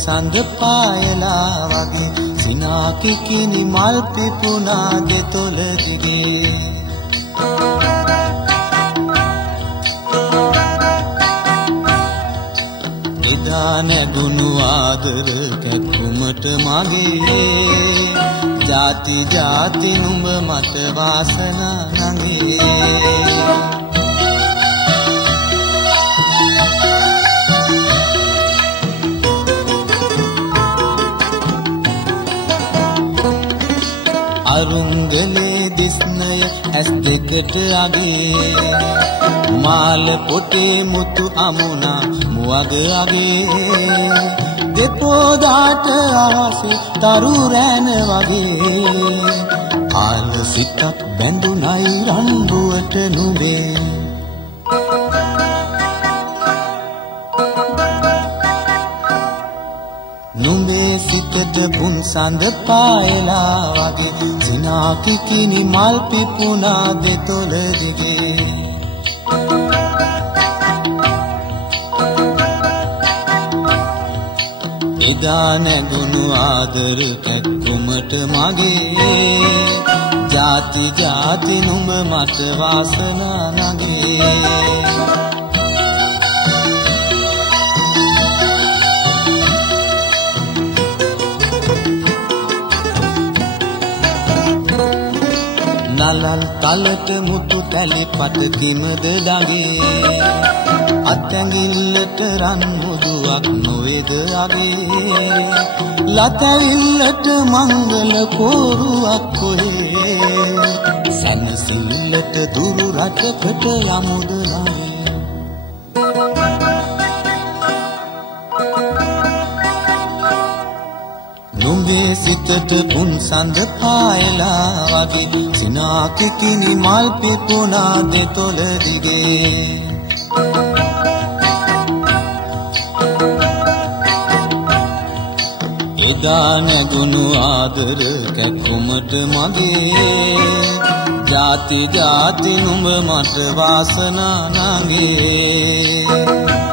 සඳ පායලා වගේ සිනා කිකිනි මල් පිපුණා දෙතොල දිගේ එදා නැගුණු ආදර කැක්කුමට මගේ ජාති ජාති නුඹ මට වාසනා නගේ අරුංගලේ දිස්නය ඇස් දෙකට අගේ මාල පොටේ මුතු අමුණා මුවග අගේ දෙපොදාට ආසි තරු රැන වගේ ආල සිතක් බැඳුනයි රණ්ඩුවට නුඹේ නුඹේ සිතට පුන් සඳ පායලා වගේ සිනා කිකිනි මල් පිපුණා දෙතොල දිගේ එදා නැගුණු ආදර කැක්කුමට මගේ ජාති ජාති නුඹ මට වාසනා නගේ නලල් තලට මුතු පැලි පට කිමද දගේ අත්ඇඟිල්ලට රන් මුදුවක් නොවේද අගේ ලතැවිල්ලට මංගල කෝරුවක් කොහේ සනසිල්ලට දුරු රටකට යමුද නගේ නුඹේ සිතට පුන් සඳ පායලා වගේ සිනා කිකිනි මල් පිපුණා දෙතොල දිගේ එදා නැගුණු ආදර කැක්කුමට මගේ ජාති ජාති නුඹ මට වාසනා නගේ